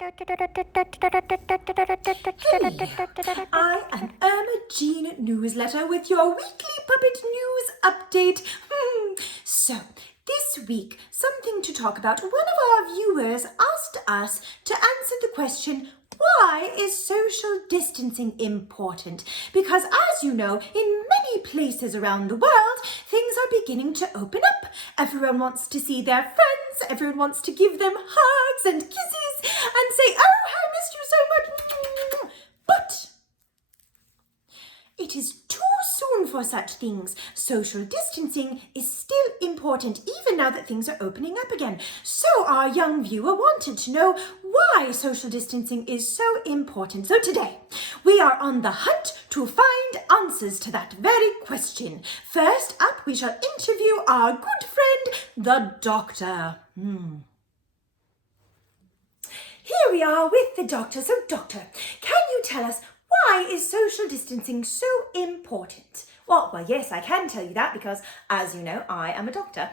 I am Irma Jean newsletter with your weekly puppet news update. So, this week, something to talk about. One of our viewers asked us to answer the question, why is social distancing important? Because as you know, in many places around the world, things are beginning to open up. Everyone wants to see their friends, everyone wants to give them hugs and kisses and say, oh, I missed you so much. But it is too soon for such things. Social distancing is still important, even now that things are opening up again. So our young viewer wanted to know why social distancing is so important. So today, we are on the hunt to find answers to that very question. First up, we shall interview our good friend, the doctor. Here we are with the doctor. So doctor, can you tell us, why is social distancing so important? Well, yes, I can tell you that because, as you know, I am a doctor.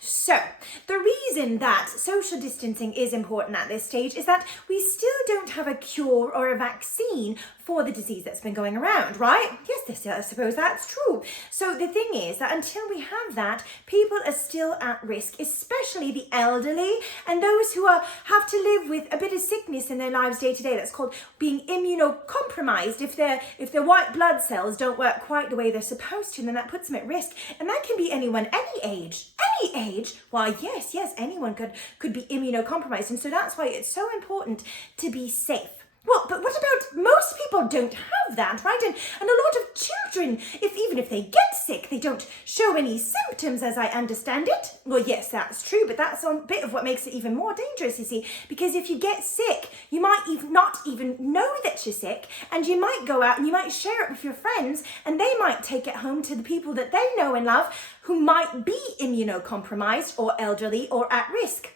So, the reason that social distancing is important at this stage is that we still don't have a cure or a vaccine for the disease that's been going around, right? Yes, I suppose that's true. So the thing is that until we have that, people are still at risk, especially the elderly and those who have to live with a bit of sickness in their lives day to day. That's called being immunocompromised. If their white blood cells don't work quite the way they're supposed to, then that puts them at risk. And that can be anyone, any age. Any age? Why, yes, anyone could be immunocompromised. And so that's why it's so important to be safe. Well, but what about most people don't have that, right? And a lot of children, even if they get sick, they don't show any symptoms, as I understand it. Well, yes, that's true, but that's a bit of what makes it even more dangerous, you see, because if you get sick, you might not even know that you're sick, and you might go out and you might share it with your friends, and they might take it home to the people that they know and love who might be immunocompromised or elderly or at risk.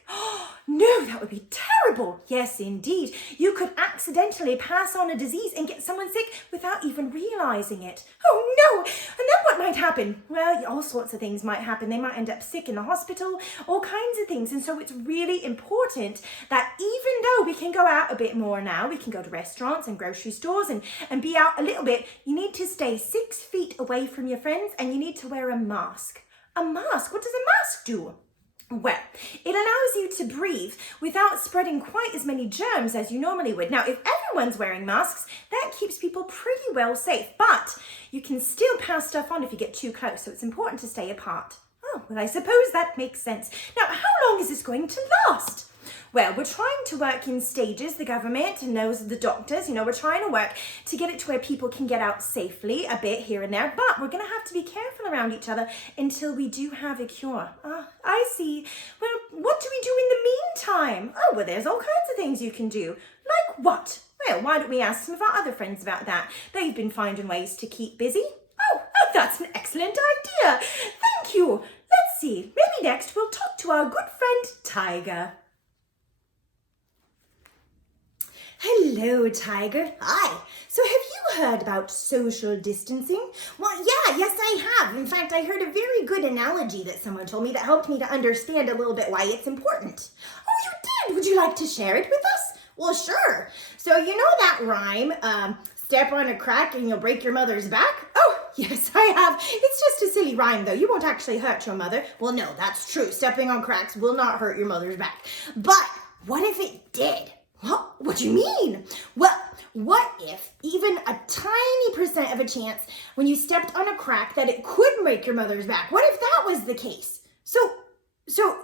No, that would be terrible. Yes, indeed. You could accidentally pass on a disease and get someone sick without even realizing it. Oh no! And then what might happen? Well, all sorts of things might happen. They might end up sick in the hospital, all kinds of things. And so it's really important that even though we can go out a bit more now, we can go to restaurants and grocery stores and be out a little bit, you need to stay 6 feet away from your friends and you need to wear a mask. A mask? What does a mask do? Well, it allows you to breathe without spreading quite as many germs as you normally would. Now, if everyone's wearing masks, that keeps people pretty well safe, but you can still pass stuff on if you get too close, so it's important to stay apart. Oh, well, I suppose that makes sense. Now, how long is this going to last? Well, we're trying to work in stages, the government and those the doctors, we're trying to work to get it to where people can get out safely a bit here and there, but we're going to have to be careful around each other until we do have a cure. I see. Well, what do we do in the meantime? Oh, well, there's all kinds of things you can do. Like what? Well, why don't we ask some of our other friends about that? They've been finding ways to keep busy. Oh, that's an excellent idea. Thank you. Let's see. Maybe next we'll talk to our good friend Tiger. Hello, Tiger. Hi. So have you heard about social distancing? Well, yes, I have. In fact, I heard a very good analogy that someone told me that helped me to understand a little bit why it's important. Oh, you did? Would you like to share it with us? Well, sure. So you know that rhyme, step on a crack and you'll break your mother's back? Oh, yes, I have. It's just a silly rhyme, though. You won't actually hurt your mother. Well, no, that's true. Stepping on cracks will not hurt your mother's back. But what if it did? What do you mean? Well, what if even a tiny percent of a chance when you stepped on a crack that it could break your mother's back? What if that was the case? So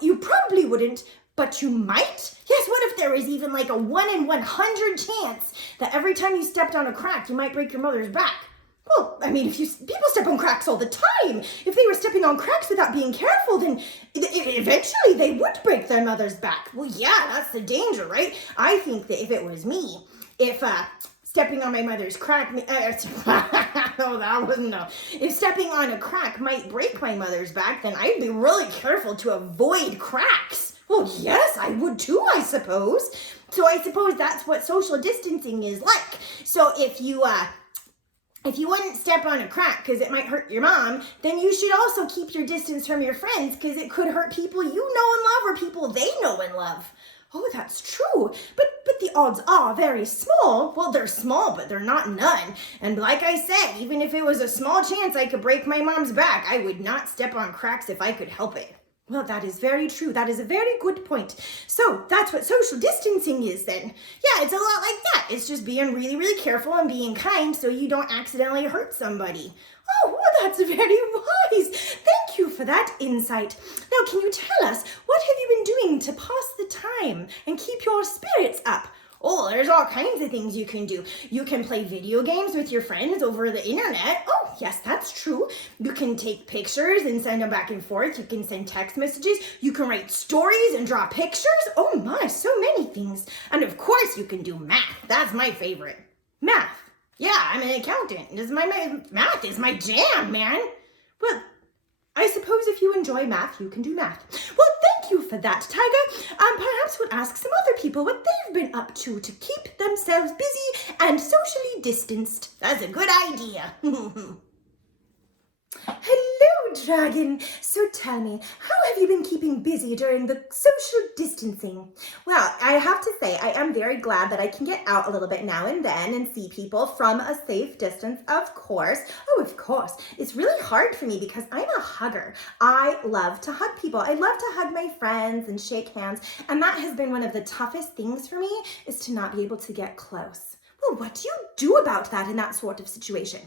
you probably wouldn't, but you might? Yes, what if there was even like a 1 in 100 chance that every time you stepped on a crack, you might break your mother's back? Well, I mean, people step on cracks all the time. If they were stepping on cracks without being careful, then eventually they would break their mother's back. Well, yeah, that's the danger, right? I think that if it was me, if stepping on my mother's crack, if stepping on a crack might break my mother's back, then I'd be really careful to avoid cracks. Well, yes, I would too, I suppose. So I suppose that's what social distancing is like. So if you wouldn't step on a crack because it might hurt your mom, then you should also keep your distance from your friends because it could hurt people you know and love or people they know and love. Oh, that's true. But the odds are very small. Well, they're small, but they're not none. And like I said, even if it was a small chance I could break my mom's back, I would not step on cracks if I could help it. Well, that is very true. That is a very good point. So that's what social distancing is then. Yeah, it's a lot like that. It's just being really, really careful and being kind so you don't accidentally hurt somebody. Oh, well, that's very wise. Thank you for that insight. Now, can you tell us, what have you been doing to pass the time and keep your spirits up? Oh, there's all kinds of things you can do. You can play video games with your friends over the internet. Oh, yes, that's true. You can take pictures and send them back and forth. You can send text messages. You can write stories and draw pictures. Oh my, so many things. And of course you can do math. That's my favorite. Math. Yeah, I'm an accountant. Math is my jam, man. Well, I suppose if you enjoy math, you can do math. Well, thank you for that, Tiger. Perhaps we'll ask some other people what they've been up to keep themselves busy and socially distanced. That's a good idea. Hello, Dragon. So tell me, how have you been keeping busy during the social distancing? Well, I have to say, I am very glad that I can get out a little bit now and then and see people from a safe distance, of course. Oh, of course. It's really hard for me because I'm a hugger. I love to hug people. I love to hug my friends and shake hands. And that has been one of the toughest things for me, is to not be able to get close. Well, what do you do about that in that sort of situation?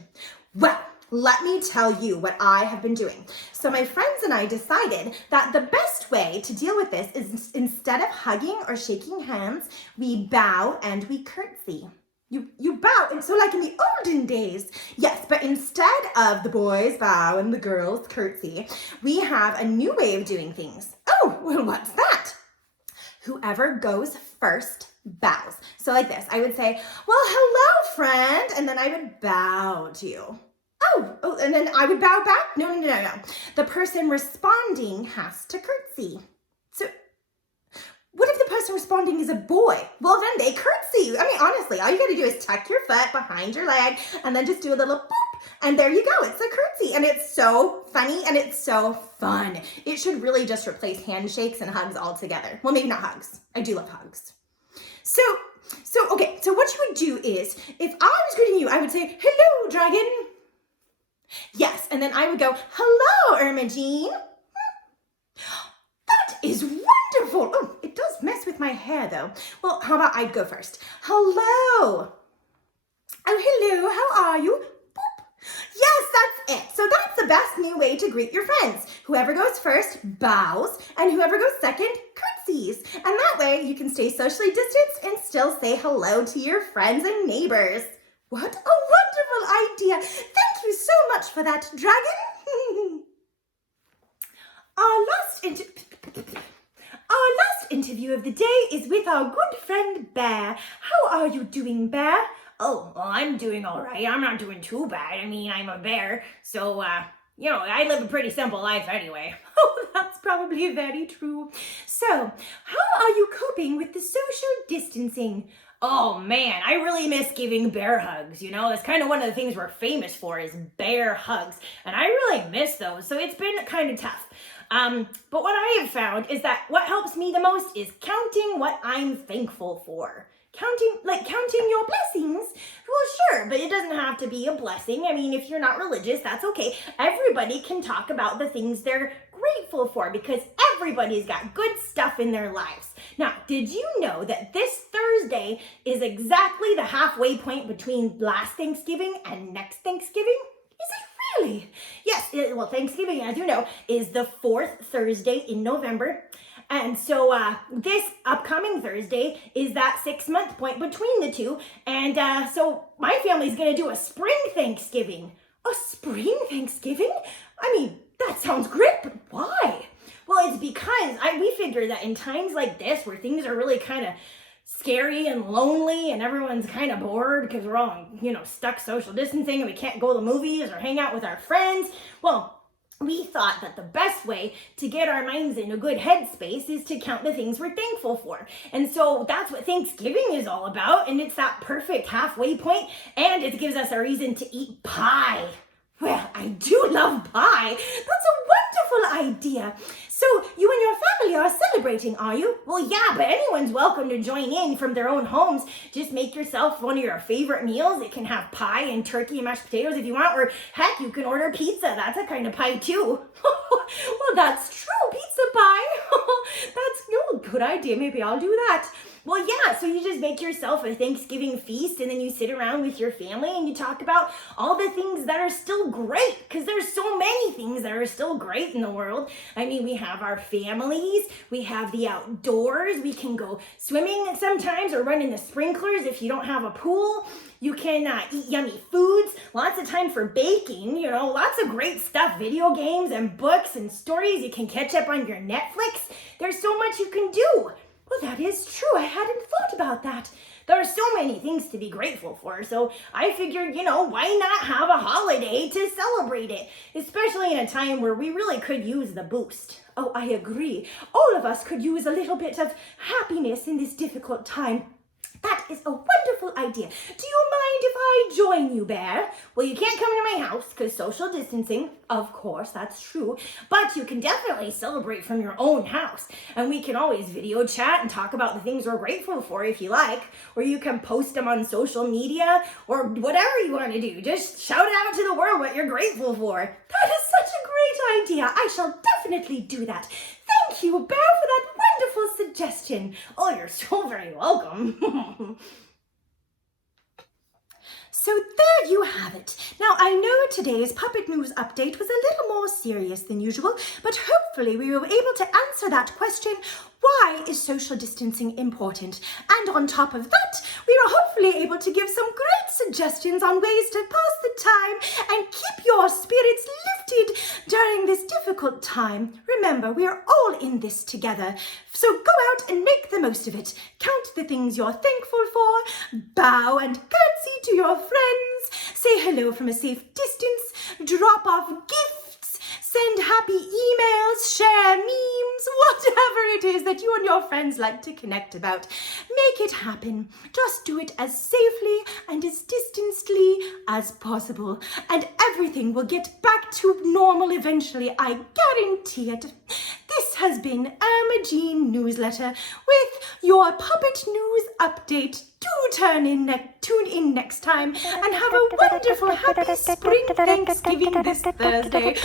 Well, let me tell you what I have been doing. So my friends and I decided that the best way to deal with this is, instead of hugging or shaking hands, we bow and we curtsy. You bow, and so like in the olden days, yes, but instead of the boys bow and the girls curtsy, we have a new way of doing things. Oh, well, what's that? Whoever goes first bows. So like this, I would say, well, hello, friend, and then I would bow to you. Oh, and then I would bow back? No. The person responding has to curtsy. So what if the person responding is a boy? Well, then they curtsy. I mean, honestly, all you got to do is tuck your foot behind your leg and then just do a little boop, and there you go. It's a curtsy, and it's so funny and it's so fun. It should really just replace handshakes and hugs altogether. Well, maybe not hugs. I do love hugs. So okay, so what you would do is, if I was greeting you, I would say, hello, dragon. Yes, and then I would go, hello, Irma Jean. That is wonderful. Oh, it does mess with my hair, though. Well, how about I go first? Hello. Oh, hello, how are you? Boop. Yes, that's it. So that's the best new way to greet your friends. Whoever goes first bows, and whoever goes second curtsies. And that way you can stay socially distanced and still say hello to your friends and neighbors. What a wonderful idea. Thank you so much for that, dragon. Our last interview of the day is with our good friend Bear. How are you doing, Bear? Oh, well, I'm doing all right. I'm not doing too bad. I mean, I'm a bear, so, I live a pretty simple life anyway. Oh, that's probably very true. So, how are you coping with the social distancing? Oh man, I really miss giving bear hugs, That's kind of one of the things we're famous for, is bear hugs. And I really miss those, so it's been kind of tough. But what I have found is that what helps me the most is counting what I'm thankful for. Counting your blessings. Well, sure, but it doesn't have to be a blessing. I mean, if you're not religious, that's okay. Everybody can talk about the things they're grateful for, because everybody's got good stuff in their lives. Now, did you know that this Thursday is exactly the halfway point between last Thanksgiving and next Thanksgiving? Is it really? Yes, well, Thanksgiving, as you know, is the fourth Thursday in November. And so this upcoming Thursday is that 6-month point between the two. And so my family's going to do a spring Thanksgiving. A spring Thanksgiving? I mean, that sounds great, but why? Well, it's because we figure that in times like this, where things are really kind of scary and lonely and everyone's kind of bored because we're all, stuck social distancing and we can't go to the movies or hang out with our friends, well, we thought that the best way to get our minds in a good headspace is to count the things we're thankful for. And so that's what Thanksgiving is all about. And it's that perfect halfway point. And it gives us a reason to eat pie. Well, I do love pie. That's a wonderful idea. So you and your family are celebrating, are you? Well, yeah, but anyone's welcome to join in from their own homes. Just make yourself one of your favorite meals. It can have pie and turkey and mashed potatoes if you want, or heck, you can order pizza. That's a kind of pie too. Well, that's true. Pizza pie. That's a good idea. Maybe I'll do that. Well, yeah, so you just make yourself a Thanksgiving feast and then you sit around with your family and you talk about all the things that are still great, because there's so many things that are still great in the world. I mean, we have our families, we have the outdoors, we can go swimming sometimes or run in the sprinklers if you don't have a pool. You can eat yummy foods, lots of time for baking, lots of great stuff, video games and books and stories. You can catch up on your Netflix. There's so much you can do. Well, that is true. I hadn't thought about that. There are so many things to be grateful for. So I figured, why not have a holiday to celebrate it? Especially in a time where we really could use the boost. Oh, I agree. All of us could use a little bit of happiness in this difficult time. That is a wonderful idea. Do you mind if I join you, Bear? Well, you can't come to my house because social distancing, of course, that's true. But you can definitely celebrate from your own house. And we can always video chat and talk about the things we're grateful for if you like. Or you can post them on social media or whatever you want to do. Just shout it out to the world what you're grateful for. That is such a great idea. I shall definitely do that. Thank you, Bear, for that wonderful suggestion. Oh, you're so very welcome. So there you have it. Now, I know today's Puppet News update was a little more serious than usual, but hopefully we were able to answer that question, why is social distancing important? And on top of that, we were hopefully able to give some great suggestions on ways to pass the time and keep your spirits lifted during this difficult time. Remember, we are all in this together. So go out and make the most of it. Count the things you're thankful for, bow and curtsy to your friends, say hello from a safe distance, drop off gifts, send happy emails, share memes, whatever it is that you and your friends like to connect about. Make it happen. Just do it as safely and as distancedly as possible. And everything will get back to normal eventually, I guarantee it. This has been Irma Jean Newsletter with your Puppet News update. Do tune in next time and have a wonderful, happy spring Thanksgiving this Thursday.